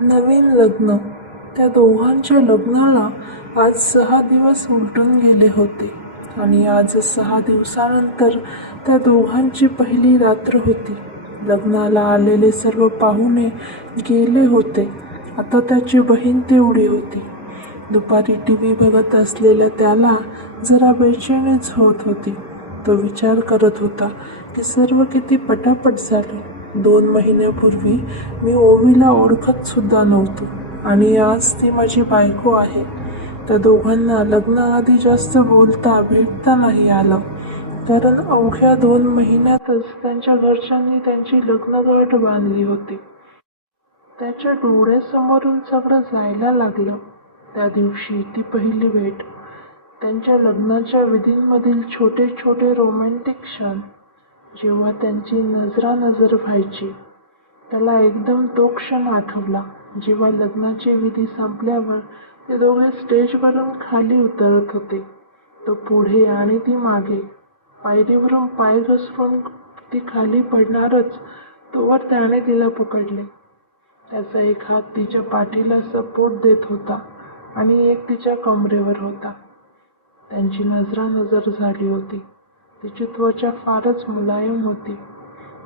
नवीन लग्न. त्या दोघांच्या लग्नाला आज 6 दिवस उलटून गेले होते आणि आज 6 दिवसानंतर त्या दोघांची पहिली रात्र होती. लग्नाला आलेले सर्व पाहुणे गेले होते. आता त्याची बहीण तेवढी होती. दुपारी टीव्ही बघत असलेल्या त्याला जरा बेचैनीच होत होती. तो विचार करत होता की सर्व किती पटापट झाले. 2 महिन्यापूर्वी मी ओवीला ओळखत सुद्धा नव्हतो आणि आज ती माझी बायको आहे. त्या दोघांना लग्नाआधी जास्त बोलता भेटता नाही आलं, कारण अवघ्या 2 महिन्यातच त्यांच्या घरच्यांनी त्यांची लग्नगाठ बांधली होती. त्याच्या डोळ्यासमोरून सगळं जायला लागलं. त्या दिवशी ती पहिली भेट, त्यांच्या लग्नाच्या विधींमधील छोटे छोटे रोमॅन्टिक क्षण, जेव्हा त्यांची नजरानजर व्हायची. त्याला एकदम तो क्षण आठवला, जेव्हा लग्नाचे विधी संपल्यावर ते दोघे स्टेजवरून खाली उतरत होते. तो पुढे आणि ती मागे. पायरीवरून पाय घसरून ती खाली पडणारच तोवर त्याने तिला पकडले. त्याचा एक हात तिच्या पाठीला सपोर्ट देत होता आणि एक तिच्या कमरेवर होता. त्यांची नजरानजर झाली होती. तिची त्वचा फारच मुलायम होती.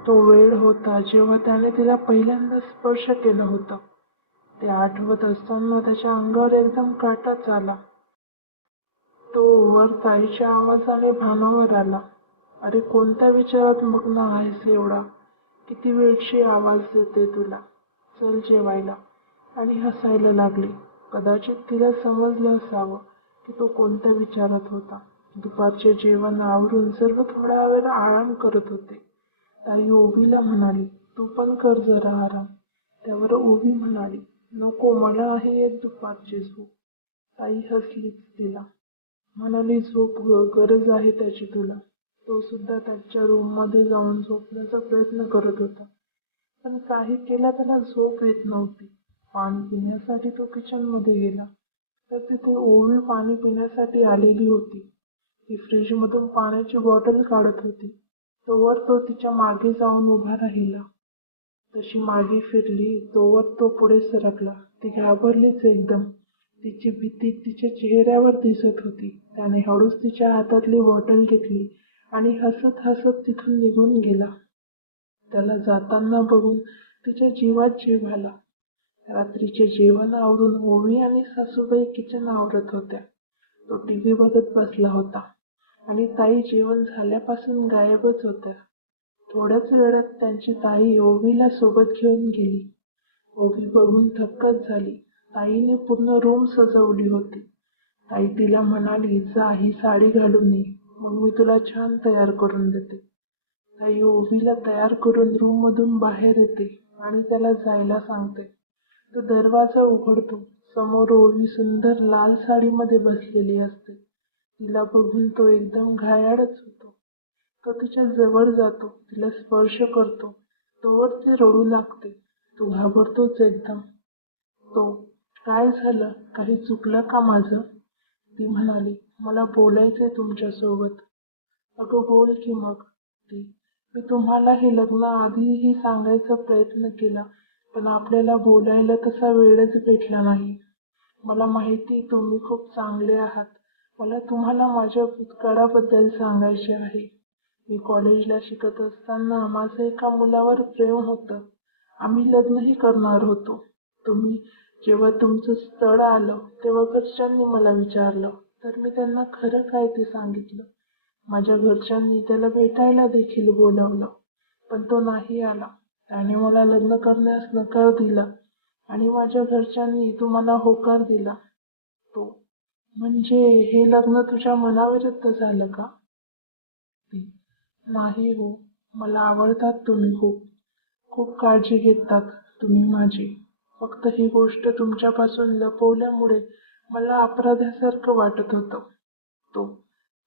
तो वेळ होता जेव्हा त्याने तिला पहिल्यांदा स्पर्श केलं होतं. ते आठवत असताना त्याच्या अंगावर एकदम काटाच आला. तो वर ताईच्या आवाजाने भानावर आला. अरे, कोणत्या विचारात मग्न आहेस एवढा? किती वेळची आवाज देते तुला, चल जेवायला. आणि हसायला लागली. कदाचित तिला समजलं असावं की तो कोणत्या विचारात होता. दुपारचे जेवण आवरून सर्व थोडा वेळ आराम करत होते. ताई ओवीला म्हणाली, तू पण कर जरा आराम. त्यावर ओवी म्हणाली, नको, मला आहे एक दुपारची झोप. ताई हसलीच तिला, म्हणाली, झोप ग, गरज आहे त्याची तुला. तो सुद्धा त्याच्या रूममध्ये जाऊन झोपण्याचा प्रयत्न करत होता, पण काही केला त्याला झोप येत नव्हती. पाणी पिण्यासाठी तो किचनमध्ये गेला, तर तिथे ओवी पाणी पिण्यासाठी आलेली होती. ती फ्रीजमधून पाण्याची बॉटल काढत होती. तोवर तो तिच्या मागे जाऊन उभा राहिला. तशी मागे फिरली तोवर तो पुढे सरकला. ती घाबरलीच एकदम. तिची भीती तिच्या चेहऱ्यावर दिसत होती. त्याने हळूच तिच्या हातातली बॉटल घेतली आणि हसत हसत तिथून निघून गेला. त्याला जाताना बघून तिच्या जीवात जीव आला. रात्रीचे जेवण आवरून ओवी आणि सासूबाई किचन आवरत होत्या. तो टीव्ही बघत बसला होता आणि ताई जेवण झाल्यापासून गायबच होत्या. थोड्याच वेळात त्यांची ताई ओवीला सोबत घेऊन गेली. ओवी बघून थक्कच झाली. ताईने पूर्ण रूम सजवली होती. ताई तिला म्हणाली, जा ही साडी घालून ये, मग मी तुला छान तयार करून देते. ताई ओवीला तयार करून रूममधून बाहेर येते आणि त्याला जायला सांगते. तो दरवाजा उघडतो. समोर ओवी सुंदर लाल साडीमध्ये बसलेली असते. तिला बघून तो एकदम घायाळच होतो. तो तिच्या जवळ जातो, तिला स्पर्श करतो. तोवर ती रडू लागते. तो घाबरतोच एकदम. तो, काय झालं? काही चुकलं का माझं? ती म्हणाली, मला बोलायचंय तुमच्यासोबत. अगं बोल की मग. ती, मी तुम्हाला हे लग्न आधीही सांगायचा प्रयत्न केला, पण आपल्याला बोलायला तसा वेळच भेटला नाही. मला माहिती तुम्ही खूप चांगले आहात. मला तुम्हाला माझ्या भूतकाळाबद्दल सांगायचे आहे. मी कॉलेजला शिकत असताना माझं एका मुलावर प्रेम होतं. आम्ही लग्नही करणार होतो. तुम्ही जेव्हा तुमचं स्थळ आलं तेव्हा घरच्यांनी मला विचारलं, तर मी त्यांना खरं काय ते सांगितलं. माझ्या घरच्यांनी त्याला भेटायला देखील बोलावलं, पण तो नाही आला. त्याने मला लग्न करण्यास नकार दिला आणि माझ्या घरच्यांनी तुम्हाला होकार दिला. तो, म्हणजे हे लग्न तुझ्या मनाविरुद्ध झालं का? ती, नाही हो, मला आवडतात तुम्ही खूप. खूप काळजी घेतात तुम्ही माझी. फक्त ही गोष्ट तुमच्यापासून लपवल्यामुळे मला अपराध्यासारखं वाटत होतं. तो,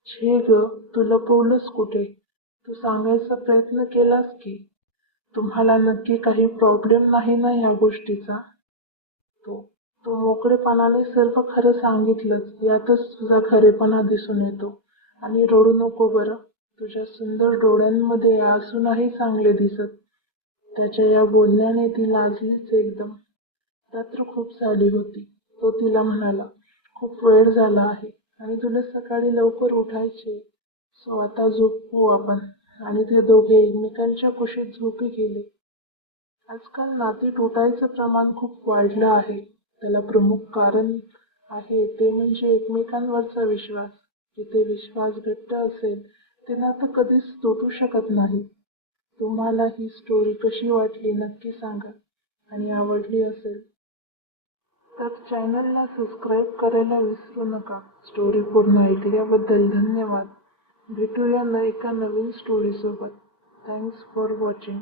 छे ग, तू लपवलंस कुठे? तू सांगायचा प्रयत्न केलास की. तुम्हाला नक्की काही प्रॉब्लेम नाही ना ह्या गोष्टीचा? तो, तू मोकळेपणाने सर्व खरं सांगितलंस, यातच तुझा खरेपणा दिसून येतो. आणि रडू नको बरं. तुझ्या सुंदर डोळ्यांमध्ये असूनही चांगले दिसत. त्याच्या या बोलण्याने ती लाजलीच एकदम. रात्र खूप झाली होती. तो तिला म्हणाला, खूप वेळ झाला आहे आणि तुला सकाळी लवकर उठायचे. सो आता झोपू आपण. आणि ते दोघे एकमेकांच्या कुशीत झोपी गेले. आजकाल नाती तुटायचं प्रमाण खूप वाढलं आहे. त्याला प्रमुख कारण आहे ते म्हणजे एकमेकांवरचा विश्वास. जिथे विश्वास घट्ट असेल ते नातं कधीच तुटू शकत नाही. तुम्हाला ही स्टोरी कशी वाटली नक्की सांगा आणि आवडली असेल तर चॅनलला सबस्क्राईब करायला विसरू नका. स्टोरी पूर्ण ऐकल्याबद्दल धन्यवाद. भेटूया एका नवीन स्टोरीसोबत. Thanks for watching.